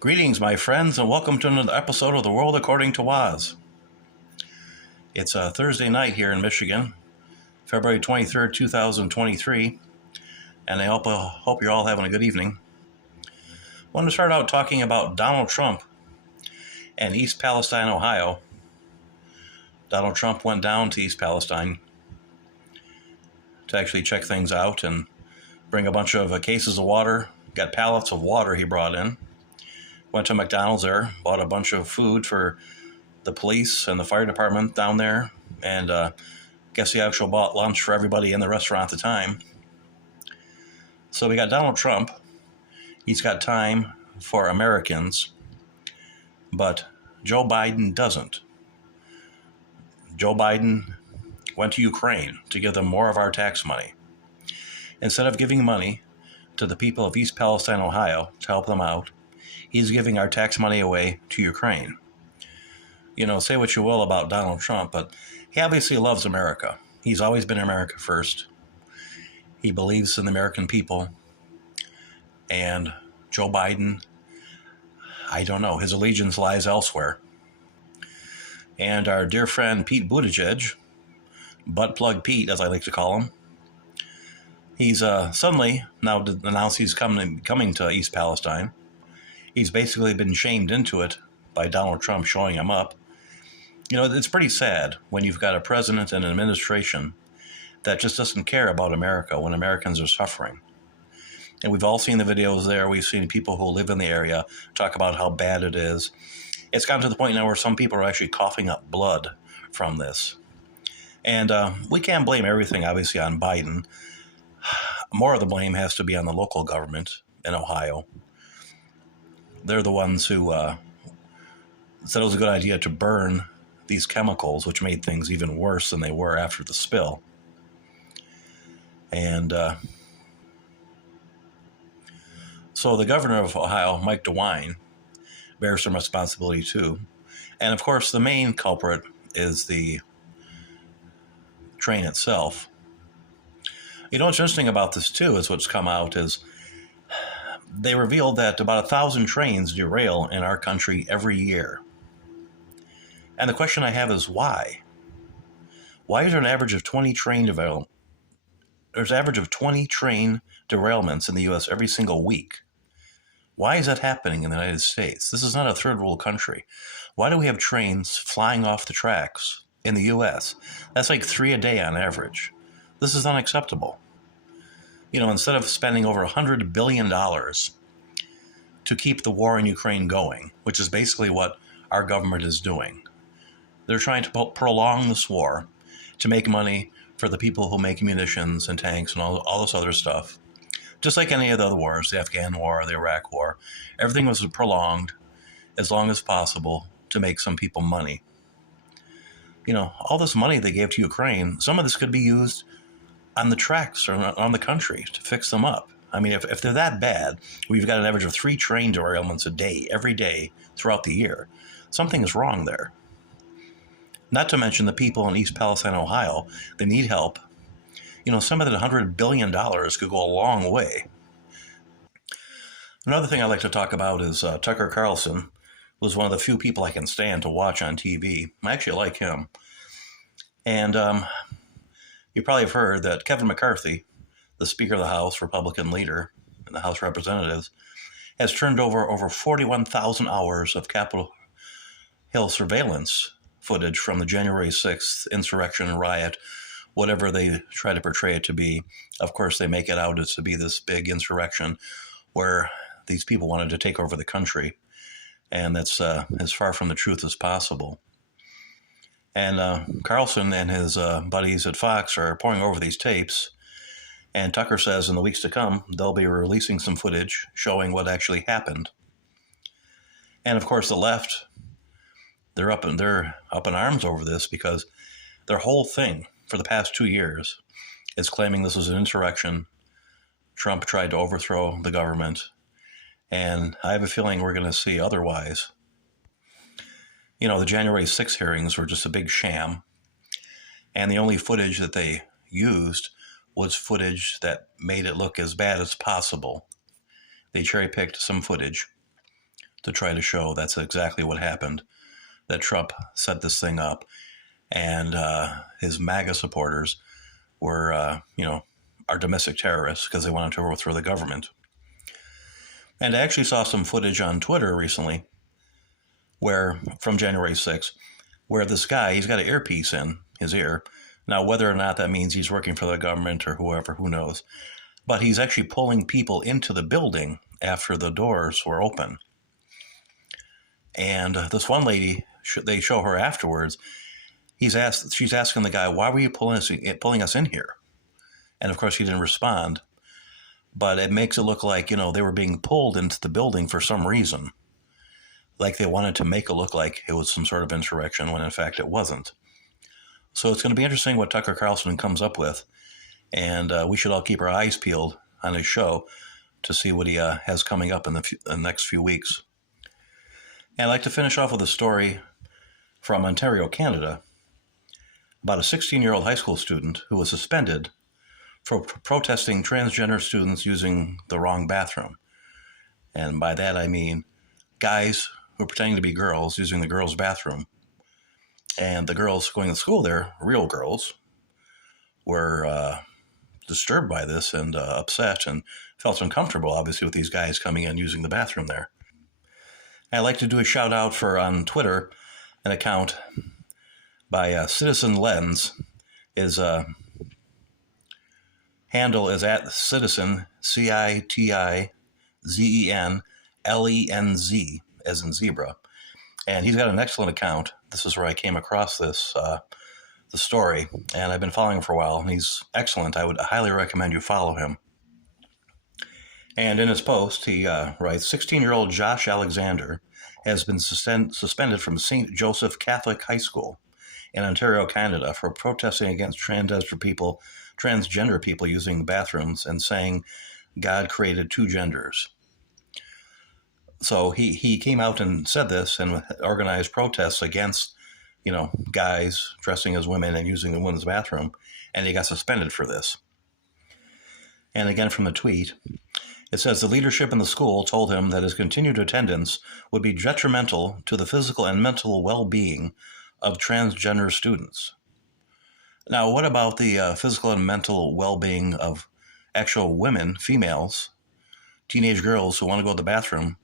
Greetings, my friends, and welcome to another episode of The World According to Waz. It's a Thursday night here in Michigan, February 23rd, 2023, and I hope you're all having a good evening. I want to start out talking about Donald Trump and East Palestine, Ohio. Donald Trump went down to East Palestine to actually check things out and bring a bunch of cases of water, got pallets of water he brought in. Went to McDonald's there, bought a bunch of food for the police and the fire department down there, and guess he actually bought lunch for everybody in the restaurant at the time. So we got Donald Trump. He's got time for Americans, but Joe Biden doesn't. Joe Biden went to Ukraine to give them more of our tax money. Instead of giving money to the people of East Palestine, Ohio, to help them out, he's giving our tax money away to Ukraine. You know, say what you will about Donald Trump, but he obviously loves America. He's always been America first. He believes in the American people. And Joe Biden, I don't know, his allegiance lies elsewhere. And our dear friend Pete Buttigieg, Butt Plug Pete, as I like to call him, he's suddenly now announced he's coming to East Palestine. He's basically been shamed into it by Donald Trump showing him up. You know, it's pretty sad when you've got a president and an administration that just doesn't care about America when Americans are suffering. And we've all seen the videos there. We've seen people who live in the area talk about how bad it is. It's gotten to the point now where some people are actually coughing up blood from this. And we can't blame everything, obviously, on Biden. More of the blame has to be on the local government in Ohio. They're the ones who said it was a good idea to burn these chemicals, which made things even worse than they were after the spill. And so the governor of Ohio, Mike DeWine, bears some responsibility too. And of course, the main culprit is the train itself. You know what's interesting about this too is what's come out is they revealed that about 1,000 trains derail in our country every year. And the question I have is why? Why is there an average of 20 train derailments? There's an average of 20 train derailments in the U.S. every single week. Why is that happening in the United States? This is not a third world country. Why do we have trains flying off the tracks in the U.S.? That's like 3 a day on average. This is unacceptable. You know, instead of spending over $100 billion to keep the war in Ukraine going, which is basically what our government is doing, they're trying to prolong this war to make money for the people who make munitions and tanks and all this other stuff. Just like any of the other wars, the Afghan war, the Iraq war, everything was prolonged as long as possible to make some people money. You know, all this money they gave to Ukraine, some of this could be used on the tracks or on the country to fix them up. I mean, if they're that bad, we've got an average of 3 train derailments a day, every day throughout the year. Something is wrong there. Not to mention the people in East Palestine, Ohio, they need help. You know, some of that $100 billion could go a long way. Another thing I'd like to talk about is Tucker Carlson was one of the few people I can stand to watch on TV. I actually like him. And you probably have heard that Kevin McCarthy, the Speaker of the House, Republican leader in the House of Representatives, has turned over 41,000 hours of Capitol Hill surveillance footage from the January 6th insurrection and riot, whatever they try to portray it to be. Of course, they make it out as to be this big insurrection where these people wanted to take over the country, and that's as far from the truth as possible. And Carlson and his buddies at Fox are poring over these tapes, and Tucker says in the weeks to come, they'll be releasing some footage showing what actually happened. And of course, the left, they're up in arms over this because their whole thing for the past 2 years is claiming this was an insurrection. Trump tried to overthrow the government, and I have a feeling we're going to see otherwise. You know, the January 6th hearings were just a big sham, and the only footage that they used was footage that made it look as bad as possible. They cherry-picked some footage to try to show that's exactly what happened, that Trump set this thing up, and his MAGA supporters were, our domestic terrorists because they wanted to overthrow the government. And I actually saw some footage on Twitter recently from January 6th, where this guy, he's got an earpiece in his ear. Now, whether or not that means he's working for the government or whoever, who knows. But he's actually pulling people into the building after the doors were open. And this one lady, they show her afterwards, she's asking the guy, why were you pulling us in here? And of course, he didn't respond. But it makes it look like, they were being pulled into the building for some reason. Like they wanted to make it look like it was some sort of insurrection when in fact it wasn't. So it's going to be interesting what Tucker Carlson comes up with. And we should all keep our eyes peeled on his show to see what he has coming up in the next few weeks. And I'd like to finish off with a story from Ontario, Canada, about a 16-year-old high school student who was suspended for protesting transgender students using the wrong bathroom. And by that I mean guys who are pretending to be girls using the girls' bathroom. And the girls going to school there, real girls, were disturbed by this and upset and felt uncomfortable, obviously, with these guys coming in using the bathroom there. I'd like to do a shout out for, on Twitter, an account by Citizen Lens. His handle is at Citizen, CITIZEN, LENZ, as in zebra. And he's got an excellent account. This is where I came across the story, and I've been following him for a while, and he's excellent. I would highly recommend you follow him. And in his post, he writes, 16-year-old Josh Alexander has been suspended from St. Joseph Catholic High School in Ontario, Canada, for protesting against transgender people using bathrooms and saying God created two genders. So he came out and said this and organized protests against, guys dressing as women and using the women's bathroom, and he got suspended for this. And again from the tweet, it says the leadership in the school told him that his continued attendance would be detrimental to the physical and mental well-being of transgender students. Now, what about the physical and mental well-being of actual women, females, teenage girls who want to go to the bathroom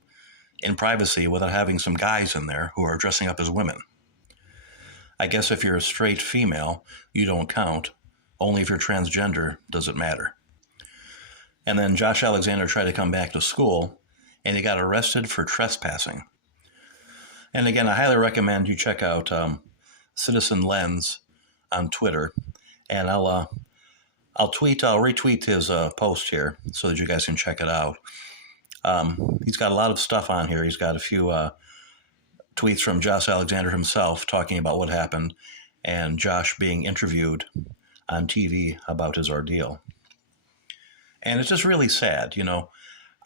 in privacy without having some guys in there who are dressing up as women? I guess if you're a straight female, you don't count. Only if you're transgender does it matter. And then Josh Alexander tried to come back to school, and he got arrested for trespassing. And again, I highly recommend you check out Citizen Lens on Twitter, and I'll retweet his post here so that you guys can check it out. He's got a lot of stuff on here. He's got a few tweets from Josh Alexander himself talking about what happened, and Josh being interviewed on TV about his ordeal. And it's just really sad,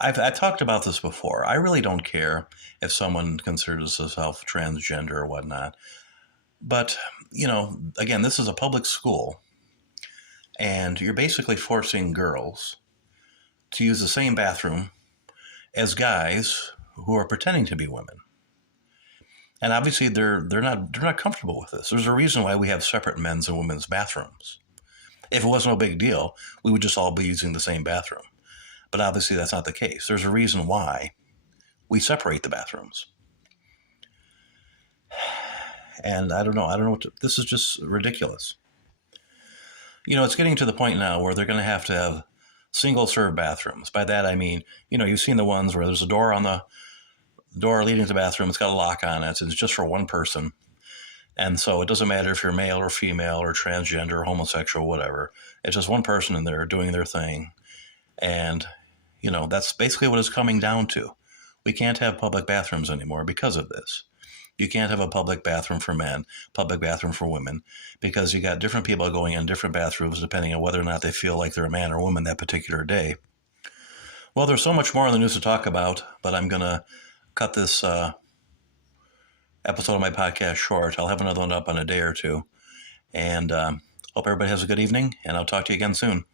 I talked about this before. I really don't care if someone considers themselves transgender or whatnot. But, again, this is a public school, and you're basically forcing girls to use the same bathroom as guys who are pretending to be women. And obviously they're not comfortable with this. There's a reason why we have separate men's and women's bathrooms. If it was no big deal, we would just all be using the same bathroom. But obviously that's not the case. There's a reason why we separate the bathrooms. And I don't know this is just ridiculous. It's getting to the point now where they're going to have single-serve bathrooms. By that I mean, you've seen the ones where there's a door on the door leading to the bathroom. It's got a lock on it. It's just for one person. And so it doesn't matter if you're male or female or transgender or homosexual, whatever. It's just one person in there doing their thing. And, that's basically what it's coming down to. We can't have public bathrooms anymore because of this. You can't have a public bathroom for men, public bathroom for women, because you got different people going in different bathrooms depending on whether or not they feel like they're a man or woman that particular day. Well, there's so much more in the news to talk about, but I'm going to cut this episode of my podcast short. I'll have another one up in a day or two. And hope everybody has a good evening, and I'll talk to you again soon.